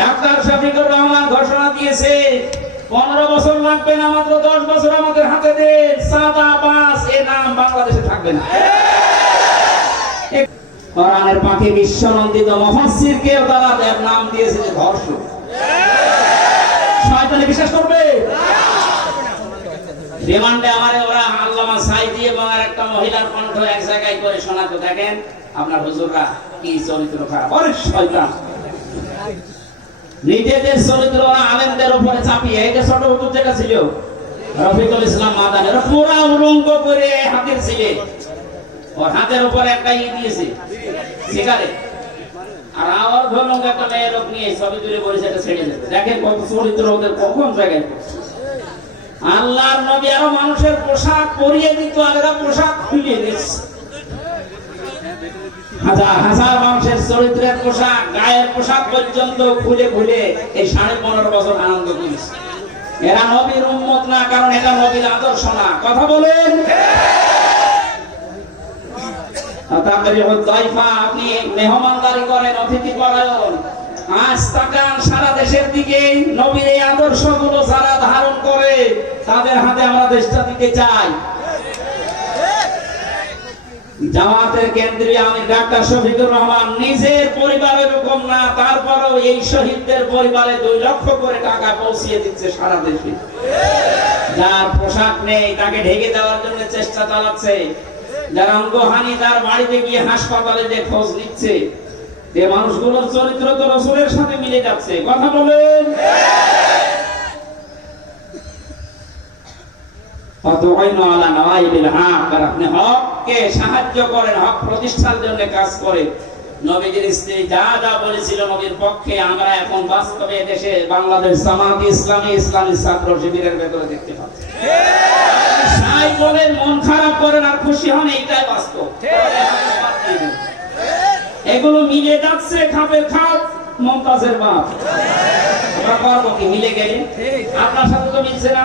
Doctor Shafiqur Rahman ঘোষণা দিয়েছে, পনেরো বছর লাগবে না, মাত্র দশ বছর আমাদের হাতে দেন সাদা বাস, এ নাম বাংলাদেশে থাকবে না। কোরআনের পাখি বিশ্বনন্দিত মহাসিরকে তারা নাম দিয়েছে যে ধর্ষক। শয়তানে বিশ্বাস করবে? রিমান্ডে আমারে ওরা আল্লামা সাইদি এবং আর একটা মহিলার কণ্ঠ এক জায়গায় করে শোনাতো, দেখেন আপনার হুজুররা কি চরিত্র খারাপ। অরে শয়তান। নিজেদের চরিত্র আলেমদের উপরে চাপিয়ে, এই ছোট হুজুর যেটা ছিল, রফিকুল ইসলাম মাদান এরা পুরা উলঙ্গ করে হাতের ছিলে। হাতের উপরে একটা ই দিয়েছে সিগারেট আর আমার ধরুন একটা লোক নিয়ে ছবি তুলে বলেছে ছেড়ে যেতে দেখেন কত চরিত্র ওদের কখন জায়গায় আল্লাহর নবী আরও মানুষের পোশাক পরিয়ে দিত, আর এরা পোশাক খুলিয়ে দিচ্ছে হাজার হাজার মানুষের চরিত্রের পোশাক, গায়ের পোশাক পর্যন্ত খুলে খুলে এই সাড়ে পনেরো বছর আনন্দ করেছে। এরা নবীর উন্মত না, কারণ এটা নবীর আদর্শ না। কথা বলেন। তাদের হাতে আমরা দেশটা দিতে চাই। জামাতের কেন্দ্রীয় আমি ডাক্তার শফিকুর রহমান নিজের পরিবারের এরকম না, তারপরেও এই শহীদদের পরিবারে দুই লক্ষ করে টাকা পৌঁছিয়ে দিচ্ছে সারা দেশে। যার পোশাক নেই, তাকে ঢেকে দেওয়ার জন্য চেষ্টা চালাচ্ছে। যারা অঙ্গহানি, তার বাড়িতে গিয়ে হাসপাতালে যে খোঁজ নিচ্ছে যে মানুষগুলোর চরিত্র তো রসুলের সাথে মিলে যাচ্ছে। কথা বলেন। অতআইনু আলা নওয়াইবিল হক, আর আপনি হককে সাহায্য করেন, হক প্রতিষ্ঠার জন্য কাজ করেন নবীজির স্ত্রী যা যা বলেছিল নবীর পক্ষে, আমরা এখন বাস্তবে দেশে বাংলাদেশ জামাত ইসলামী ইসলামী ছাত্র শিবিরের ভেতরে দেখতে পাচ্ছি। বলেন, মন খারাপ করেন আর খুশি হন, এইটাই বাস্তব। এগুলো মিলে যাচ্ছে খাপের খাপ মমতাজের বাপ। আমরা করব কি, মিলে গেলে? আপনার সাথে তো মিলছে না।